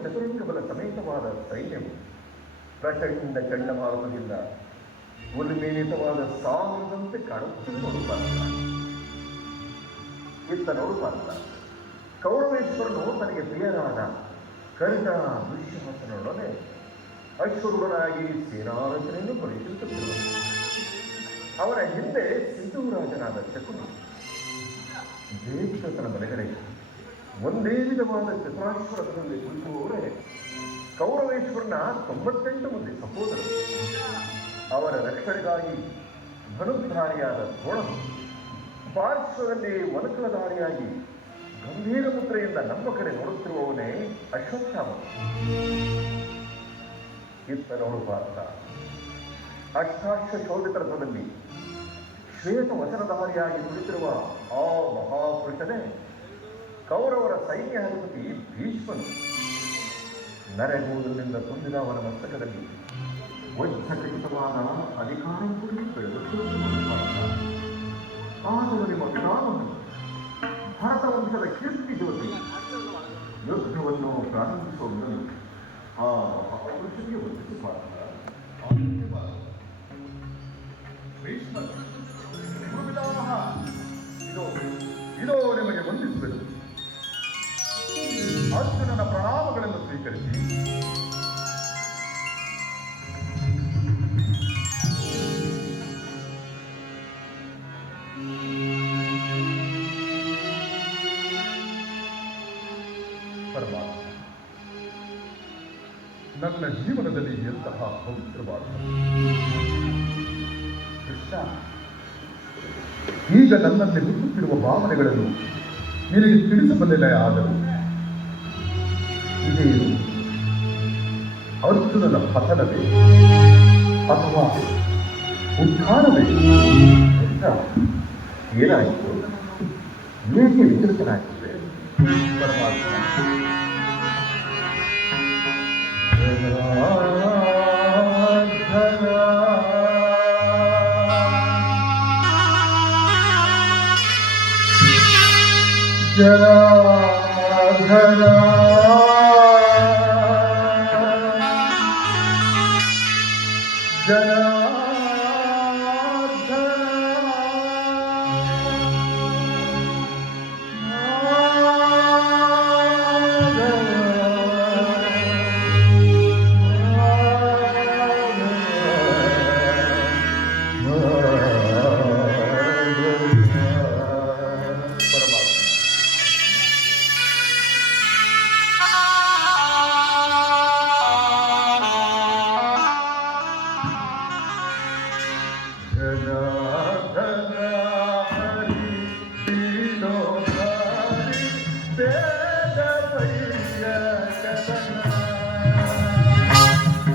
ಕೌರವರ ಚತುರಂಗ ಬಲ ಸಮೇತವಾದ ಸೈನ್ಯವು ಪ್ರಚಂಡ ಚಂಡಮಾರುತದಿಂದ ಉನ್ಮೇಲಿತವಾದ ಸಾವಿರದಂತೆ ಕಾಣುತ್ತಿರುವ ಪಾರ್ಥ ಇತ್ತ ಪಾರ್ಥ ಕೌರವೇಶ್ವರನು ತನಗೆ ಪ್ರಿಯರಾದ ಕರಿತ ದುಶ್ಯಮತನೊಡನೆ ಅಶ್ವರುಗಳಾಗಿ ಸೇನಾರಚನೆಯನ್ನು ಪರಿಶೀಲಿಸುತ್ತಿರುವ ಅವರ ಹಿಂದೆ ಸಿಂಧೂರಾಜನಾದ ಶಕುನಿ ದೇಶತನ ಮನೆಗಳಿಗೆ ಒಂದೇ ವಿಧವಾದ ಚತುರಾಶ್ವರದಲ್ಲಿ ಕುಳಿತುವವರೇ ಕೌರವೇಶ್ವರನ ತೊಂಬತ್ತೆಂಟು ಮಂದಿ ಸಹೋದರರು. ಅವರ ರಕ್ಷಣೆಗಾಗಿ ಧನುಧಾರಿಯಾದ ದ್ರೋಣನು ಪಾರ್ಶ್ವದಲ್ಲಿ ಒನಕಲಧಾರಿಯಾಗಿ ಗಂಭೀರ ಮುದ್ರೆಯಿಂದ ನಮ್ಮ ಕಡೆ ನೋಡುತ್ತಿರುವವನೇ ಅಶ್ವತ್ಥಾಮ. ಇತ್ತ ನೋಡು ಭಾರತ. ಅಷ್ಟಾಕ್ಷ ಶೋಭಿತ ರಥದಲ್ಲಿ ಶ್ವೇತ ವಚನಧಾರಿಯಾಗಿ ಕುಳಿತಿರುವ ಆ ಮಹಾಪುರುಷನೇ ಕೌರವರ ಸೈನ್ಯ ಅಧಿಪತಿ ಭೀಷ್ಮನು ನರೆಗೂದಲಿಂದ ತುಂಬಿದ ಅವನ ಮಸ್ತಕದಲ್ಲಿ ವಜ್ರಖಚಿತವಾದ ಅಧಿಕಾರ ಬೆಳೆದುತ್ತಿರುವುದು ಆದರೂ ನಿಮ್ಮ ಗ್ರಾಮವನ್ನು ಭರತ ವಂಶದ ಕೀರ್ತಿ ಜೊತೆ ಯುದ್ಧವನ್ನು ಪ್ರಾರಂಭಿಸುವ ಮೊದಲು ಆ ಒಂದು ವಂದಿಸಬಾರದು ನನ್ನ ಜೀವನದಲ್ಲಿ ಎಂತಹ ಪವಿತ್ರವಾದ ಕೃಷ್ಣ, ಈಗ ನನ್ನಲ್ಲಿ ಹುಟ್ಟುತ್ತಿರುವ ಭಾವನೆಗಳನ್ನು ನಿನಗೆ ತಿಳಿಸಬಲ್ಲಿಲ್ಲ ಆದರೂ ಇದೇನು? ಅರ್ಜುನನ ಪತನವೇ ಅಥವಾ ಉತ್ಥಾನವೇ ಅಂತ ಏನಾಯಿತು? ಏಕೆ ವಿಚಲಿತನಾಗಿದೆ ಪರಮಾತ್ಮ ಪರಮಾತ್ಮ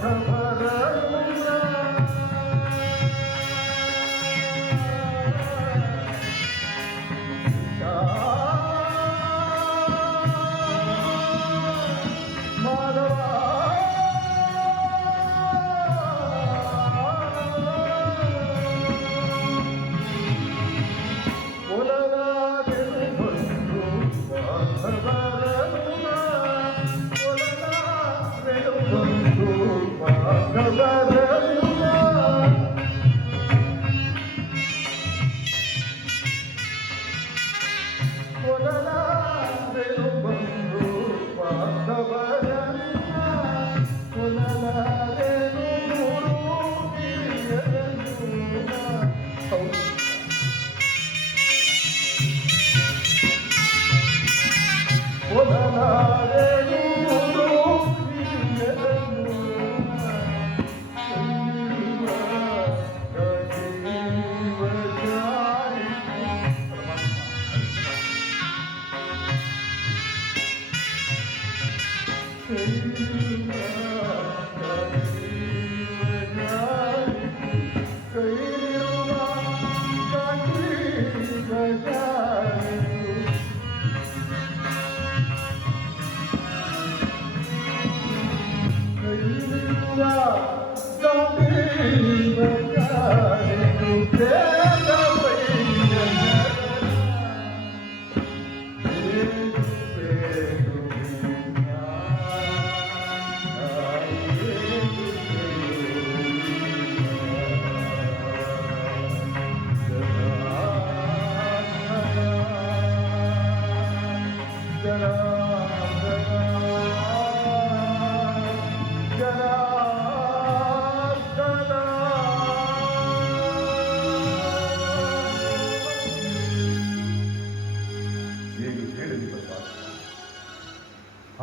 Prabhu.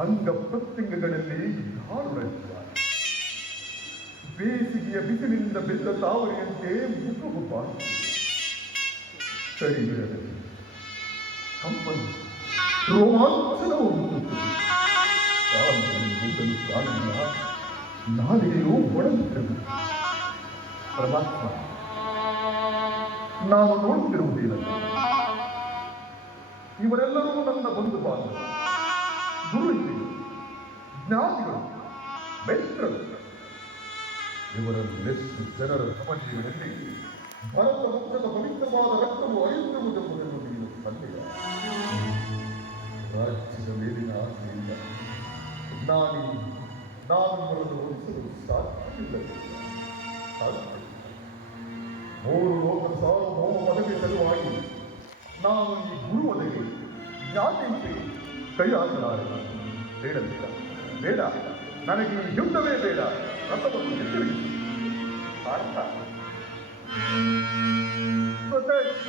ಅಂಗ ಪ್ರತ್ಯಂಗಗಳಲ್ಲಿ ಹಾಳು ಬೇಸಿಗೆಯ ಬಿಸಿಲಿನಿಂದ ಬೆಲ್ಲ ತಾವರೆಯಂತೆ ಮುಖವು ಶರೀರದಲ್ಲಿ ಕಂಪನು ರೋಮಾಂಚನವು ಕಾಲಿಲ್ಲ ನಾಲಿಗೆಯು ಒಣಗುತ್ತಿರುವುದು ಪರಮಾತ್ಮ, ನಾವು ನೋಡುತ್ತಿರುವುದಿಲ್ಲ. ಇವರೆಲ್ಲರೂ ನನ್ನ ಬಂಧು ಬಾಂಧವರು ಗುರು ಹಿರಿಯರು ಮೈತ್ರರು ಇವರ ಜನರ ಸಮಜೀವನದಲ್ಲಿ ಭರತ ವಂಶದ ಪವಿತ್ರವಾದ ರಕ್ತವು ಅರಿಯುತ್ತಿರುವುದೆಂಬುದನ್ನು ನೀವು ಬಲ್ಲೆಯ ರಾಜ್ಯದ ಮೇಲಿನ ಆಸೆಯಿಂದ ನಾನು ನಾನು ನಿಮ್ಮನ್ನು ಹೊಂದಿಸಲು ಸಾಧ್ಯವಿಲ್ಲ. ಮೂರು ಲೋಕ ಸಾರ್ವಭೌಮ ಪದವಿ ಸಲುವಾಗಿ ನಾನು ಈ ಗುರುವನಿಗೆ ಜ್ಞಾತಿಗೆ ಕೈ ಹಾಕಲಾರೆ ಬೇಡ ಬೇಡ. ನನಗೆ ಈ ಯುದ್ಧವೇ ಬೇಡ. ರಥವನ್ನು ಹಿಂದಿರುಗಿಸಿ. ಭಾರತ. ಸ್ವತಃ